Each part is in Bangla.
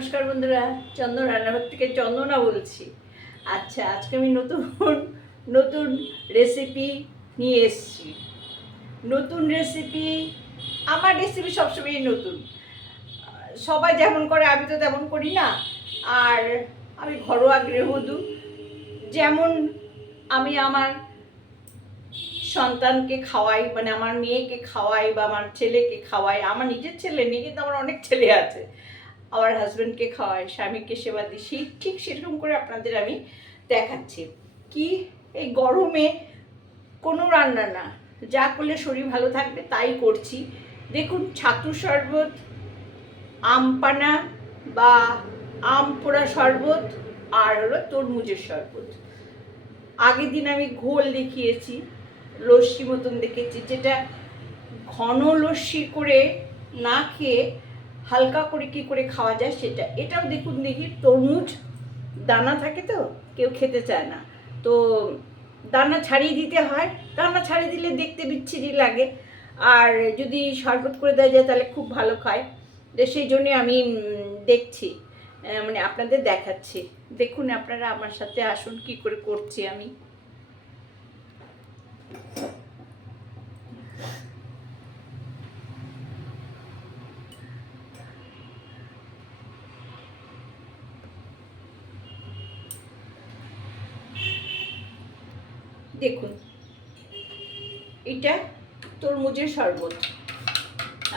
নমস্কার বন্ধুরা, চন্দন রান্নাঘর থেকে চন্দনা বলছি। আচ্ছা আজকে আমি নতুন নতুন রেসিপি নিয়ে এসেছি। নতুন রেসিপি আমার রেসিপি সবসময়ই নতুন। সবাই যেমন করে, আমি তো তেমন করি না। আর আমি ঘরোয়া গৃহবধূ। যেমন আমি আমার সন্তানকে খাওয়াই মানে আমার মেয়েকে খাওয়াই বা আমার ছেলেকে খাওয়াই, আমার নিজের ছেলে নেই, কিন্তু আমার অনেক ছেলে আছে। আমার হাজব্যান্ডকে খাওয়াই, স্বামীকে সেবা দিই, সেই ঠিক সেরকম করে আপনাদের আমি দেখাচ্ছি। কি? এই গরমে কোনো রান্না না। যা করলে শরীর ভালো থাকবে, তাই করছি। দেখুন, ছাতু শরবত, আম পানা বা আম পোড়া শরবত আর হলো তরমুজের শরবত। আগের দিন আমি ঘোল দেখিয়েছি, লস্যি মতন দেখেছি যেটা ঘন লস্যি করে না খেয়ে হালকা করে কি করে খাওয়া যায় সেটা, এটাও দেখুন দেখি, তরমুজ দানা থাকে তো, কেউ খেতে চায় না। তো দানা ছাড়িয়ে দিতে হয়, দানা ছাড়িয়ে দিলে দেখতে বিচ্ছিরি লাগে। আর যদি শরবত করে দেওয়া যায় তাহলে খুব ভালো খায়। তো সেই জন্যে আমি দেখছি মানে আপনাদের দেখাচ্ছি। দেখুন আপনারা আমার সাথে আসুন কি করে করছি আমি। দেখুন। এটা তরমুজের শরবত।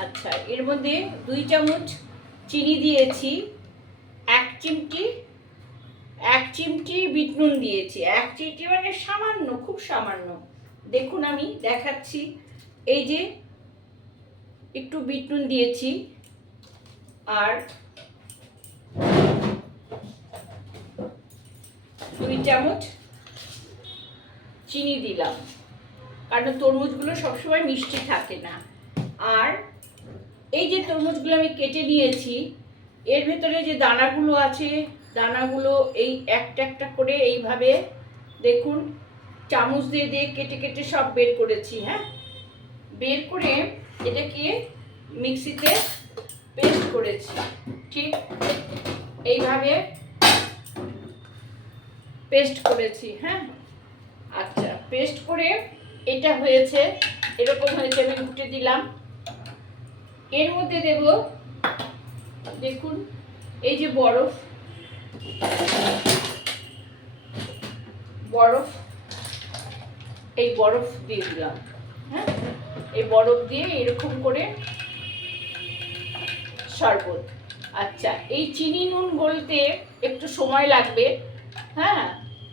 আচ্ছা এর মধ্যে দুই চামচ চিনি দিয়েছি, এক চিমটি এক চিমটি বিট নুন দিয়েছি। এক চিমটি মানে সামান্য, খুব সামান্য। দেখুন আমি দেখাচ্ছি, এই যে একটু বিট নুন দিয়েছি, আর দুই চামচ চিনি দিলাম। কারণ তরমুজগুলো সবসময় মিষ্টি থাকে না। আর এই যে তরমুজগুলো আমি কেটে নিয়েছি, এর ভেতরে যে দানাগুলো আছে, দানাগুলো এই একটা একটা করে এইভাবে দেখুন, চামচ দিয়ে দিয়ে কেটে কেটে সব বের করেছি হ্যাঁ? বের করে এটাকে মিক্সিতে পেস্ট করেছি। ঠিক এইভাবে পেস্ট করেছি হ্যাঁ? আচ্ছা পেস্ট করে এটা হয়েছে, এরকম হয়েছে, আমি উঠে দিলাম। এর মধ্যে দেব, দেখুন, এই যে বরফ। বরফ, এই বরফ দিয়ে দিলাম হ্যাঁ? এই বরফ দিয়ে এরকম করে শরবত। আচ্ছা এই চিনি নুন গলতে একটু সময় লাগবে হ্যাঁ?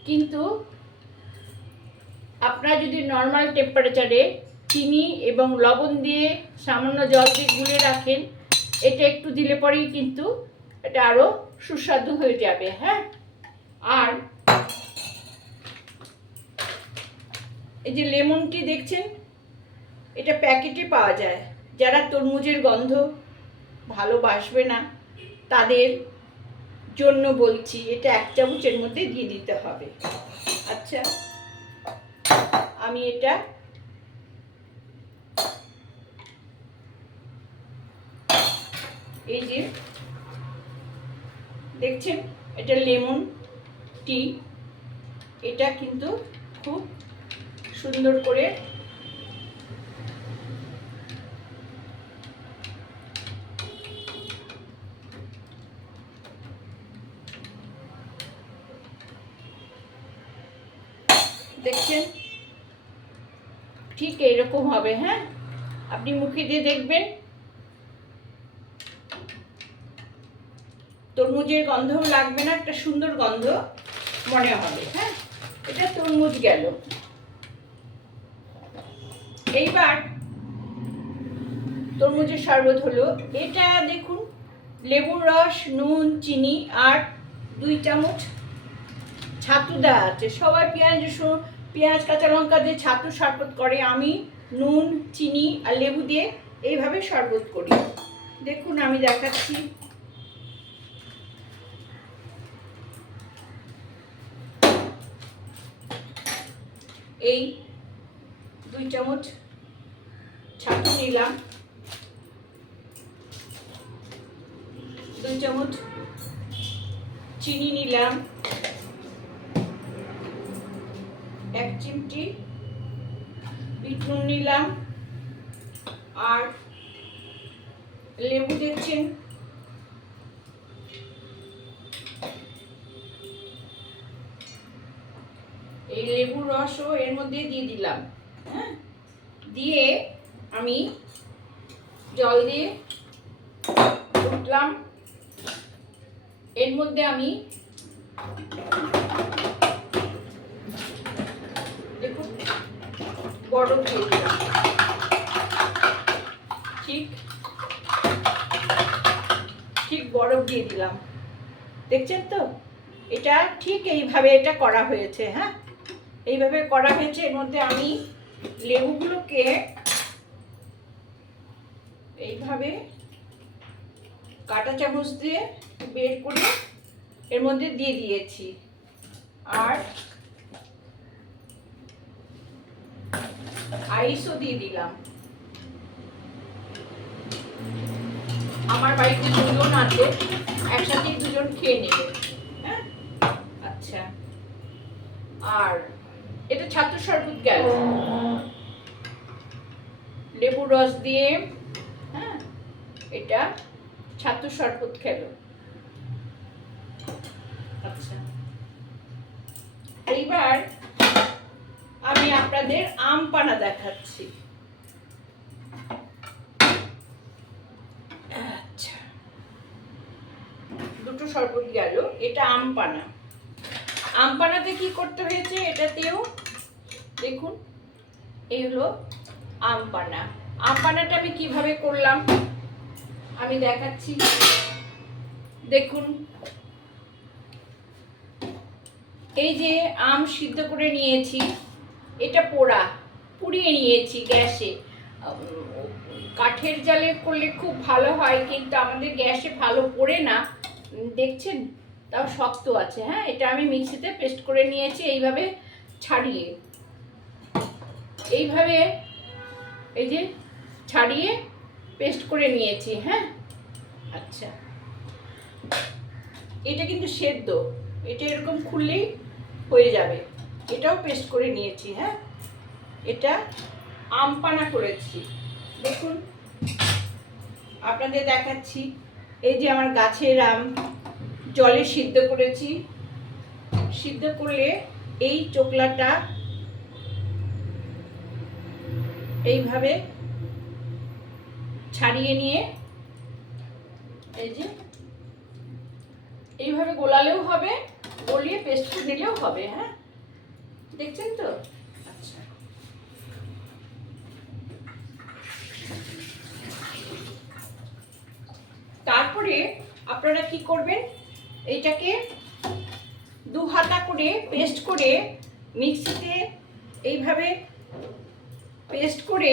কিন্তু আপনারা যদি নর্মাল টেম্পারেচারে চিনি এবং লবণ দিয়ে সামান্য জল দিয়ে গুলে রাখেন, এটা একটু দিলে পরেই কিন্তু এটা আরও সুস্বাদু হয়ে যাবে হ্যাঁ? আর এই যে লেমন টি দেখছেন, এটা প্যাকেটে পাওয়া যায়। যারা তরমুজের গন্ধ ভালোবাসবে না, তাদের জন্য বলছি, এটা এক চামচের মধ্যে দিয়ে দিতে হবে। আচ্ছা। আমি এটা এই যে দেখছেন? এটা লেমন টি। এটা কিন্তু খুব সুন্দর করে দেখছেন? ঠিক এইরকম হবে হ্যাঁ? আপনি মুখে দিয়ে দেখবেন। তরমুজের গন্ধও লাগবে না, একটা সুন্দর গন্ধ মনে হবে হ্যাঁ? এটা তরমুজ গেল। এইবার তরমুজের শরবত হলো, এটা দেখুন, লেবুর রস, নুন, চিনি, আর দুই চামচ ছাতু দেওয়া আছে। সবাই পেঁয়াজ, রসুন পেঁয়াজ, কাঁচা লঙ্কা দিয়ে ছাতু শরবত করে আমি, নুন, চিনি আর লেবু দিয়ে এইভাবে শরবত করি। দেখুন, আমি দেখাচ্ছি। এই দুই চামচ ছাতু নিলাম। দুই চামচ চিনি নিলাম। চিমটি বিট নিলাম। আর লেবু দেখছেন এই লেবুর রসও এর মধ্যে দিয়ে দিলাম হ্যাঁ? দিয়ে আমি জল দিয়ে উঠলাম। এর মধ্যে আমি দেখুন বরফ দিয়ে দিলাম। ঠিক? ঠিক বরফ দিয়ে দিলাম। দেখছেন তো? এটা ঠিক এইভাবে এটা করা হয়েছে হ্যাঁ? এইভাবে করা হয়েছে, এর মধ্যে আমি লেবুগুলোকে এইভাবে কাঁটা চামচ দিয়ে বের করে এর মধ্যে দিয়ে দিয়েছি। আর আইসও দিয়ে দিলাম। আমার বাড়িতে দুজন আছে, একসাথে দুজন খেয়ে নেবে। হ্যাঁ? আচ্ছা। আর এটা ছাত্র শরবত গেল। লেবু রস দিয়ে হ্যাঁ? এটা ছাত্র শরবত খেলো। আচ্ছা। এইবার আমি আপনাদের আম পানা দেখাচ্ছি। আচ্ছা। দুটো শরবত গেল, এটা আম পানা আম পানাতে কি করতে হয়েছে এটাতেও? দেখুন এই হলো আম পানা আম পানাটা আমি কীভাবে করলাম? আমি দেখাচ্ছি। দেখুন। এই যে আম সিদ্ধ করে নিয়েছি এটা পোড়া, পুড়িয়ে নিয়েছি গ্যাসে। কাঠের জালে করলে খুব ভালো হয়, কিন্তু আমাদের গ্যাসে ভালো পড়ে না। দেখছেন? তাও শক্ত আছে হ্যাঁ? এটা আমি মিক্সিতে পেস্ট করে নিয়েছি, এইভাবে ছাড়িয়ে। এইভাবে এই যে ছাড়িয়ে পেস্ট করে নিয়েছি হ্যাঁ? আচ্ছা। এটা কিন্তু সেদ্ধ, এটা এরকম খুললেই হয়ে যাবে। এটাও পেস্ট করে নিয়েছি হ্যাঁ? এটা আমপানা করেছি। দেখুন, আপনাদের দেখাচ্ছি। এই যে আমার গাছের আম, জলে সিদ্ধ করেছি। সিদ্ধ করলে এই চোকলাটা এইভাবে ছাড়িয়ে নিয়ে, এই যে, এইভাবে গোলালেও হবে, গলিয়ে পেস্ট করে নিলেও হবে হ্যাঁ? দেখছেন তো? আচ্ছা তারপরে আপনারা কি করবেন? এইটাকে দু হাতা করে পেস্ট করে মিক্সিতে এইভাবে পেস্ট করে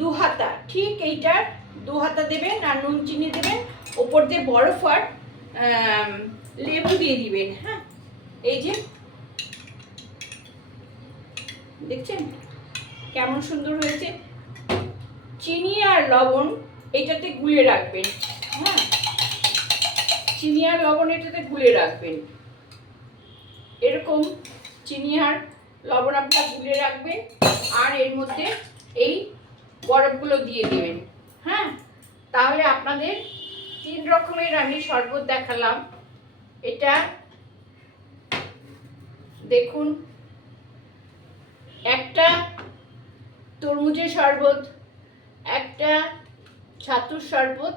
দু হাতা, ঠিক এইটার দু হাতা দেবেন আর নুন চিনি দেবেন। ওপর দিয়ে বরফ আর লেবু দিয়ে দিবেন হ্যাঁ? এই যে দেখছেন? কেমন সুন্দর হয়েছে? চিনি আর লবণ এটাতে গুলে রাখবেন। হ্যাঁ? চিনি আর লবণ এটাতে গুলে রাখবেন। এরকম চিনি আর লবণ আপনার গুলে রাখবেন আর এর মধ্যে এই বরফগুলো দিয়ে দেবেন। হ্যাঁ? তাহলে আপনাদের তিন রকমের আমি শরবত দেখালাম। এটা দেখুন একটা তরমুজের শরবত, একটা ছাতুর শরবত,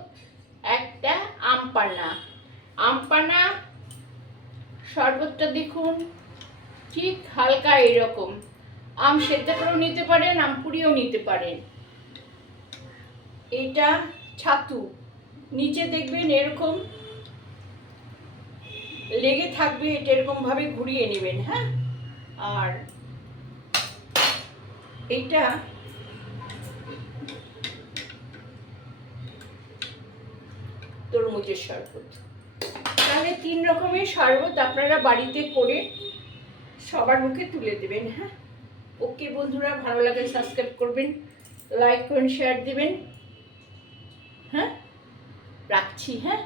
একটা আমপানা আমপানা শরবতটা দেখুন ঠিক হালকা এরকম। আম সেদ্ধ করেও নিতে পারেন, আম পুড়িয়েও নিতে পারেন। এটা ছাতু। নিচে দেখবেন এরকম লেগে থাকবে, এটা এরকম ভাবে ঘুরিয়ে নেবেন হ্যাঁ? আর এটা তরমুজের শরবত। তাহলে তিন রকমের শরবত আপনারা বাড়িতে করে সবার মুখে তুলে দেবেন হ্যাঁ? ওকে বন্ধুরা, ভালো লাগে সাবস্ক্রাইব করবেন লাইক করুন শেয়ার দেবেন হ্যাঁ? রাখছি হ্যাঁ?